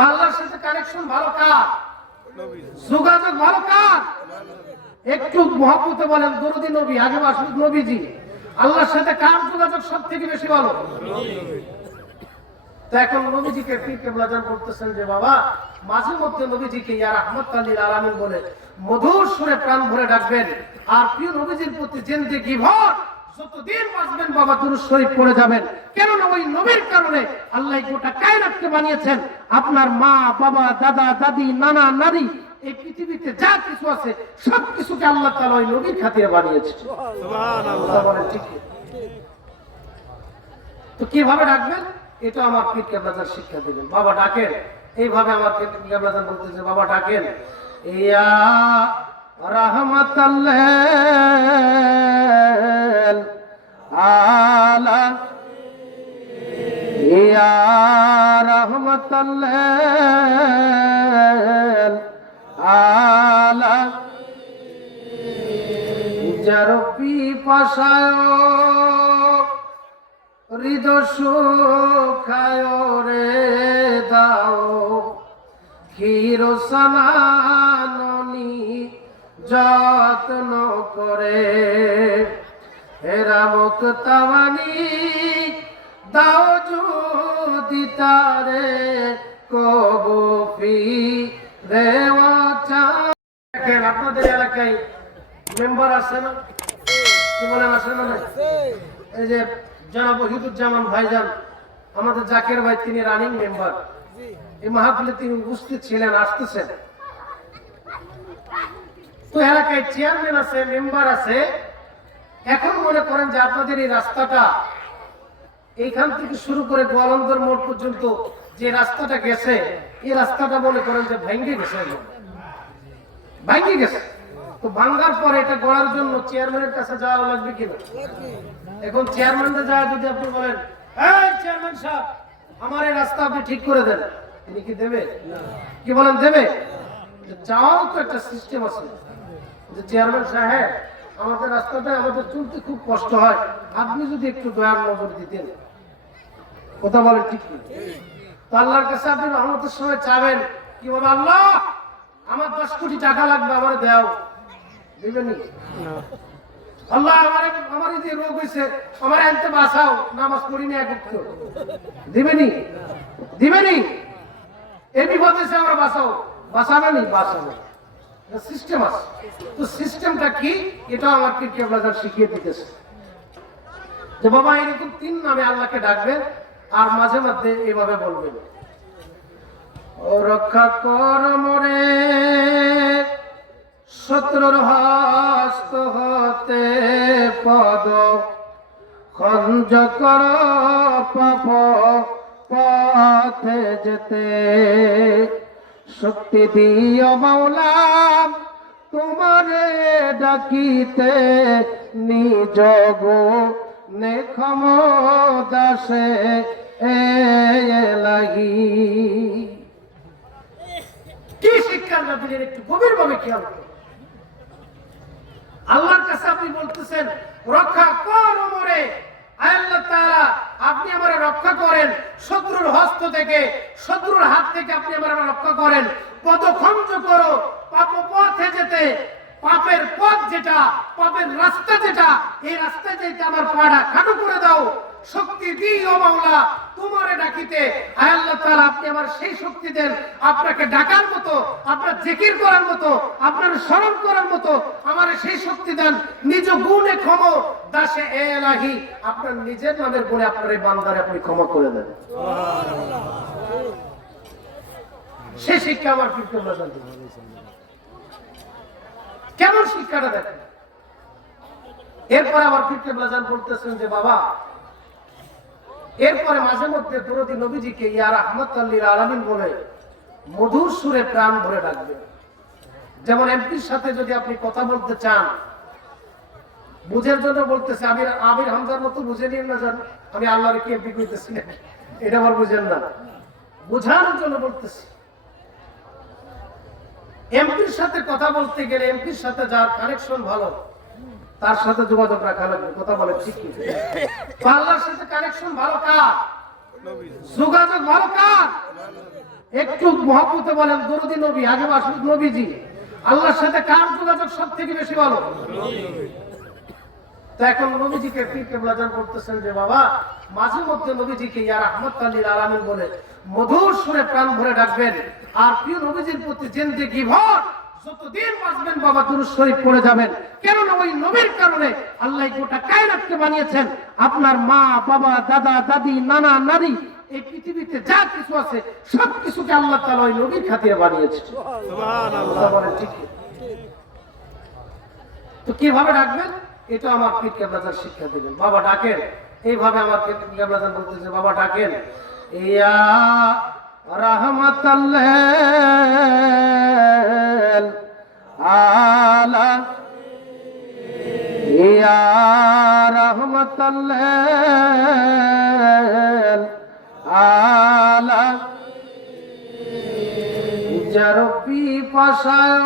আল্লাহর সাথে কানেকশন ভালো কার? যোগাযোগ ভালো কার? একটু মহব্বতে বলেন দরুদি নবী, আগে মাসুদ নবীজি। আল্লাহর সাথে কার যোগাযোগ সব থেকে বেশি ভালো? তো এখন নবীজিকে পীর কেবলা জান করতেছেন যে বাবা মাঝে মধ্যে নবীজিকে ইয়া রাহমাতাল লিল আলামিন বলে মধুর সুরে প্রাণ ভরে ডাকবেন। আর প্রিয় নবীজির প্রতি জিন্দেগি ভর যতদিন বাঁচবেন বাবা দুরূদ শরীফ পড়ে যাবেন। কেননা ওই নবীর কারণে আল্লাহ গোটা কায়নাতকে বানিয়েছেন। আপনার মা বাবা দাদা দাদি নানা নানি এই পৃথিবীতে যা কিছু আছে সব কিছুকে আল্লাহ তাআলা ওই নবীর খাতিরে বানিয়েছে। সুবহানাল্লাহ বলেন ঠিক। তো কিভাবে ডাকবেন এটা আমার পীর কেবলা জান শিক্ষা দিবেন। বাবা ডাকেন এইভাবে, আমার পীর কেবলা জান বলতেছে বাবা ডাকেন ইয়া রাহমাতাল লিল আলামিন, ইয়া রাহমাতাল লিল আলামিন, যার পিপাসায় হৃদয় সুখায় রে দাও ক্ষীর সমাননি যত্ন করে হেরা মুক্তাবানি দাও যদি তারে কবুফি দেওয়া চায়। দেখেন আপনাদের এলাকায় মেম্বার আছে না? কি বলেন আছে না? এই যে জনাব ওহিদুজ্জামান ভাইজান আমাদের জাকের ভাই, তিনি রানিং মেম্বার। এই মাহফিলে তিনি উপস্থিত ছিলেন, আসতেছেন। তো এলাকায় চেয়ারম্যান আছে, মেম্বার আছে। এখন মনে করেন যে আপনাদের এই রাস্তাটা এইখান থেকে শুরু করে গোয়ালন্দর মোড় পর্যন্ত যে রাস্তাটা গেছে, এই রাস্তাটা মনে করেন যে ভেঙে গেছে, ভেঙে গেছে। তো ভাঙ্গার পরে এটা গড়ার জন্য চেয়ারম্যানের কাছে যাওয়া লাগবে কিনা? এখন চেয়ারম্যানরা যায় যদি আপনি বলেন এই চেয়ারম্যান সাহেব আমার এই রাস্তা আপনি ঠিক করে দেন, তিনি কি দেবে? কি বলেন দেবে? চাওয়াও তো একটা সিস্টেম আছে যে চেয়ারম্যান সাহেব আমাদের রাস্তাটা আমাদের চলতে খুব কষ্ট হয়, আপনি যদি একটু দয়ার নজর দিতেন। কথা বলেন ঠিক কি? তো আল্লাহর কাছে আপনি রহমতের সময় চাবেন কি বলবো, আল্লাহ আমার 10 কোটি টাকা লাগবে, আমার দেও, দিবেনি? আল্লাহ আমার এই যে রোগ হয়েছে আমার আনতে বাঁচাও, নামাজ পড়ি না একটু, দিবেনি? দিবেনি? এই বিপদ হয়েছে আমার বাঁচাও, বাঁচাবেনি? বাঁচাবে। সিস্টেম আছে। তো সিস্টেমটা কি এটা আমার পীর কেবলা জান শিখিয়ে দিতেছে যে বাবা এরকম 3 নামে আল্লাহকে ডাকবেন আর মাঝে মাঝে এইভাবে বলবেন ও রক্ষা কর মোরে শত্রুর হস্ত হতে পদ খঞ্জ কর পাপ পথে যেতে শক্তি দিও মাওলা তোমারে ডাকিতে নিজ গুণে ক্ষমদাসে লাগি। কি শিক্ষা দিলেন একটু গভীর ভাবে খেয়াল করুন। আল্লাহর কাছে আপনি বলতেছেন রক্ষা কর মোরে, আল্লাহ তাআলা আপনি আমারে রক্ষা করেন শত্রুর হস্ত থেকে, শত্রুর হাত থেকে আপনি আমারে রক্ষা করেন। পদখঞ্জ করো পাপ পথে যেতে, পাপের পথ যেটা, পাপের রাস্তা যেটা, এই রাস্তায় যেতে আমার পাড়া খাটো করে দাও। শক্তি দিও মাওলা তোমারে ডাকিতে, আল্লাহ তাআলা আপনি আমার সেই শক্তি দেন আপনাকে ডাকার মতো, আপনার জিকির করার মতো, আপনার স্মরণ করার মতো আমারে সেই শক্তি দেন। নিজ গুণে ক্ষমা দাসে এলাহি, আপনার নিজের নামের গুণে আপনার এই বান্দারে আপনি ক্ষমা করে দেন। সুবহানাল্লাহ। সেই শিক্ষা আমার পীর কেবলা জান কেমন শিক্ষাটা দেখেন। এরপরে আমার পীর কেবলা জান বলতেছেন যে বাবা এরপরে মাঝে মধ্যে দরুদ নবীজিকে ইয়া রাহমাতাল লিল আলামিন বলে মধুর সুরে প্রাণ ভরে ডাকবেন। যেমন এমপির সাথে যদি আপনি কথা বলতে চান, বুঝের জন্য বলতেছে, আমির হামজার মতো বুঝে নিন না, জান আমি আল্লাহর কি এমপি কইতেছি না, এটা আবার বুঝেন না, বোঝানোর জন্য বলতেছি। এমপির সাথে কথা বলতে গেলে এমপির সাথে যার কানেকশন ভালো তার সাথে যোগাযোগ রাখা লাগবে। কথা বলে ঠিক কি? আল্লাহর সাথে কানেকশন ভালো কার? যোগাযোগ ভালো কার? একটু মহব্বতে বলেন দরুদি নবী, আগে আসুক নবীজি। আল্লাহর সাথে কার যোগাযোগ সব থেকে বেশি ভালো? তো এখন নবীজিকে পীর কেবলা জান করতেছেন যে বাবা মাঝে মধ্যে নবীজিকে ইয়া রাহমাতাল লিল আলামিন বলে মধুর সুরে প্রাণ ভরে ডাকবেন। আর প্রিয় নবীজির প্রতি জিন্দেগি ভর যতদিন বাঁচবেন বাবা দুরূদ শরীফ পড়ে যাবেন। কেননা ওই নবীর কারণে আল্লাহ গোটা কায়নাতকে বানিয়েছেন। আপনার মা বাবা দাদা দাদি নানা নানি এই পৃথিবীতে যা কিছু আছে সব কিছুকে আল্লাহ তাআলা ওই নবীর খাতিরে বানিয়েছেন। সুবহানাল্লাহ বলেন ঠিক। তো কিভাবে ডাকবেন এটা আমার পীর কেবলা জান শিক্ষা দিবেন। বাবা ডাকেন এইভাবে, আমার পীর কেবলা জান বলতেছে বাবা ডাকেন ইয়া রাহমাতাল লিল আলা ইয়া রাহমাতাল লিল আলা জারপি পাশায়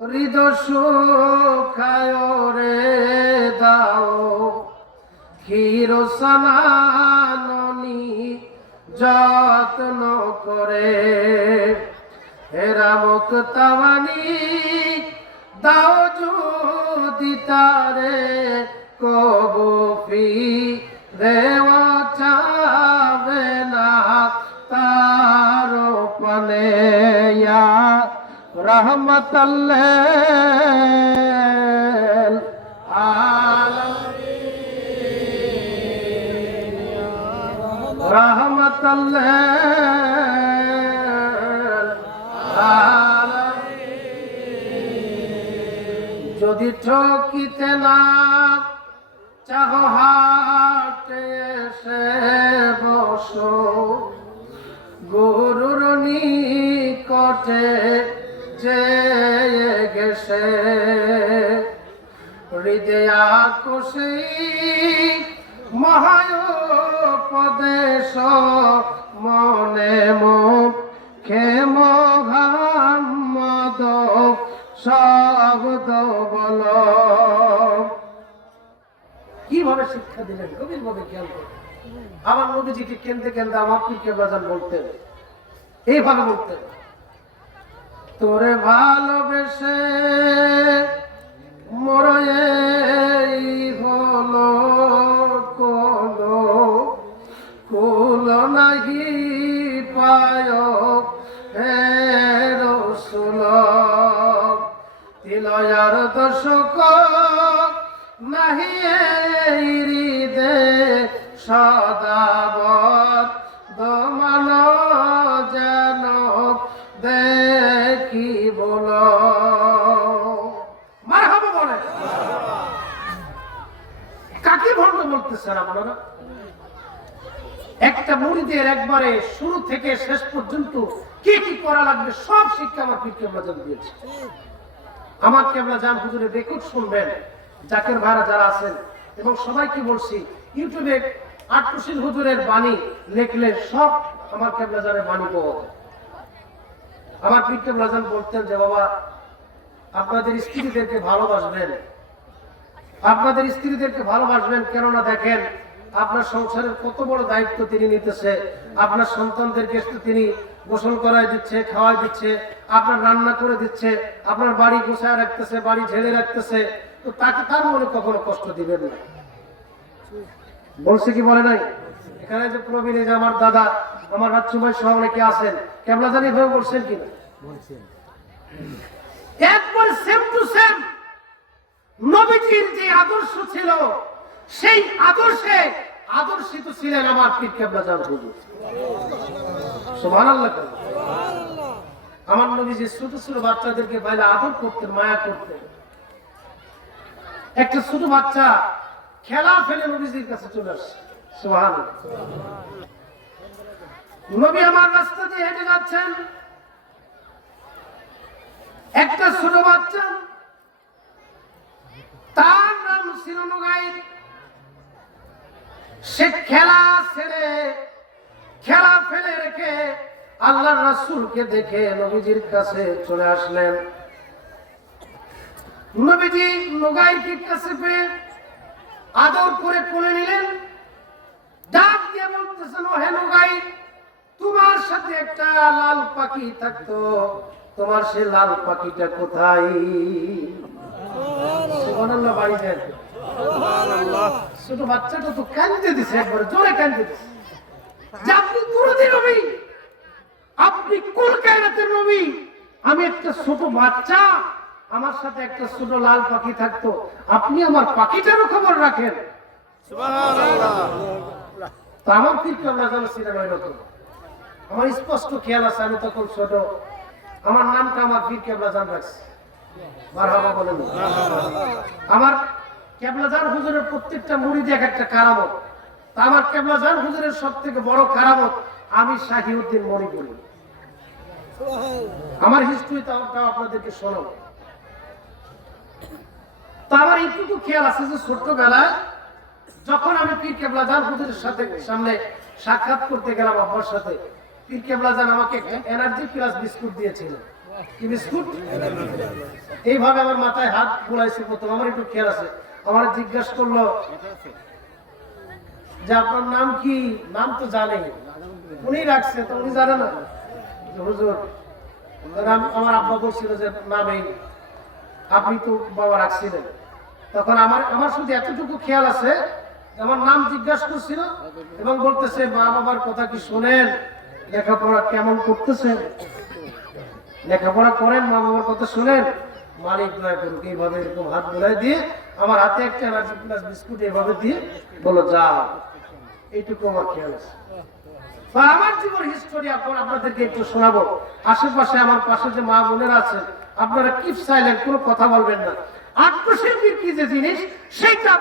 হৃদয় সুখায় রে দাও ক্ষীরসানানি যত্ন করে হেরা মুক্তাবানি দাও যদি তারে কবুফি দেওয়া চাবে না তার পানে ইয়া রাহমাতাল লিল আলামিন রাহমাতাল লিল আলামিন। যদি ঠকিতে না চাহ হাটে এসে বসো গুরুর নিকটে যে গেছে হৃদয়া কোষে মহায়োপদেশ মনে মুখে মোহাম্মদ শব্দ বল। কিভাবে শিক্ষা দিলেন গভীর ভাবে খেয়াল করুন। আমার নবীজিকে কেন্দ্রে কেন্দ্রে আমার পীর কেবলা জান বলতেন, এইভাবে বলতেন তোরে ভালোবেসে মোর এই হলো কোনো কুল নাহি পায় হে রাসূল তিলয়ার দশক নাহি এই হৃদে সদাবত দমান যেন দেখি বল। মারহাবা বলে কাকে ভণ্ড বলতেছেন আপনারা? একটা মুরিদের একবারে শুরু থেকে শেষ পর্যন্ত কি কি করা লাগবে সব শিক্ষা আমার পীর কেবলা জান দিয়েছে। আমার কেবলা জান হুজুরের রেকর্ড শুনবেন জাকের ভাইরা যারা আছেন, এবং সবাইকে বলছি ইউটিউবে আটকুশিল হুজুরের বাণী লিখলে সব আমার কেবলা জানের বাণী পাওয়া যায়। আমার পীর কেবলা জান বলতেন যে বাবা আপনাদের স্ত্রীদেরকে ভালোবাসবেন, আপনাদের স্ত্রীদেরকে ভালোবাসবেন। কেননা দেখেন আপনার সংসারের কত বড় দায়িত্ব তিনি নিতেছে। আপনার সন্তানদেরকে তিনি গোসল করায় দিচ্ছে, খাওয়াই দিচ্ছে, আপনার রান্না করে দিচ্ছে, আপনার বাড়ি গোছায় রাখতেছে, বাড়ি ঝেড়ে রাখতেছে। তো তাকে তার মনে কখনো কষ্ট দিবেন না। বলছে কি বলে নাই? এখানে যে প্রবীণ যে আমার দাদা আমার রাচ্চু ভাই সহ অনেকে আছেন, কেবলা জানি ভাবে বলছেন কিনা? একবার সেম টু সেম নবীজির যে আদর্শ ছিল সেই আদর্শে আদর্শিত ছিলেন আমার পীর কেবলা জান হুজুর। সুবহানাল্লাহ। আমার নবীজি ছোট ছোট বাচ্চাদেরকে বাইরে আদর করতেন, মায়া করতেন। একটা ছোট বাচ্চা খেলা ফেলে নবীজির কাছে চলে আসছে। সুবহানাল্লাহ। নবী আমার রাস্তা দিয়ে হেঁটে যাচ্ছেন, একটা ছোট বাচ্চা তার নাম ছিল নুগাইর। সে খেলা ছেড়ে খেলা ফেলে রেখে আল্লাহর রাসূলকে দেখে নবীজির কাছে চলে আসলেন। নবীজি নুগাইরকে কাছে পেয়ে আদর করে কোলে নিলেন, ডাক দিয়ে বলতেছেন, ও হে লুগাই, তোমার সাথে একটা লাল পাখি থাকতো, তোমার সে লাল পাখিটা কোথায়? সুবহানাল্লাহ। বাড়ি যায় ছোট বাচ্চাটা তো কাঁদতে দিছে, একবারে জোরে কাঁদতে দিছে যে আপনি দুরুদি নবী, আপনি কুল কায়নাতের নবী, আমি একটা ছোট বাচ্চা, আমার সাথে একটা ছোট লাল পাখি থাকতো, আপনি আমার পাখিটারও খবর রাখেন। সুবহানাল্লাহ। তো আমার পীর কেবলা জান ছিলেন এরকম। আমার স্পষ্ট খেয়াল আছে, আমি তখন ছোট, আমার নামটা আমার পীর কেবলা জান রাখছে। মারহাবা বলেন। আমার কেবলা জান হুজুরের প্রত্যেকটা মুরিদ এক একটা কারামত। তা আমার কেবলা জান হুজুরের সবথেকে বড় কারামত আমি শাহিউদ্দিন মণিপুরি। আমার হিস্ট্রিটাও আপনাদেরকে শোনাবো। তা আমার এইটুকু খেয়াল আছে যে ছোট্টবেলায় যখন আমি পীর কেবলা জান হুজুরের সাথে সামনে সাক্ষাৎ করতে গেলাম আব্বার সাথে, পীর কেবলা জান আমাকে একটা এনার্জি প্লাস বিস্কুট দিয়েছিলেন। কি বিস্কুট? এইভাবে আমার মাথায় হাত বুলাইছে প্রথম, আমার একটু খেয়াল আছে। আমার জিজ্ঞাসা করলো যে আপনার নাম কি? নাম তো জানে, উনি রাখছে, তো উনি জানে না হুজুর আমার আব্বা বলছিল যে নাম এই, আপনি তো বাবা রাখছিলেন। তখন আমার শুধু এতটুকু খেয়াল আছে, আমার নাম জিজ্ঞাসা করছিল এবং বলতেছে, মা বাবার কথা কি শোনেন? লেখাপড়া কেমন করতেছেন? লেখাপড়া করেন? মা বাবার কথা শোনেন? মালিক দয়া করুক। এইভাবে এরকম হাত বোলাই দিয়ে আমার হাতে একটা এনার্জি প্লাস বিস্কুট এইভাবে দিয়ে বলো যাও। এইটুকু আমার খেয়াল আছে। আমার জীবন হিস্টোরি আপনাদেরকে একটু শোনাবো। আশেপাশে আমার পাশে যে মা বোনেরা আছেন, আপনারা কিপ সাইলেন্ট, কোনো কথা বলবেন না। আত্মশিল্পীর কি যে জিনিস সেইটা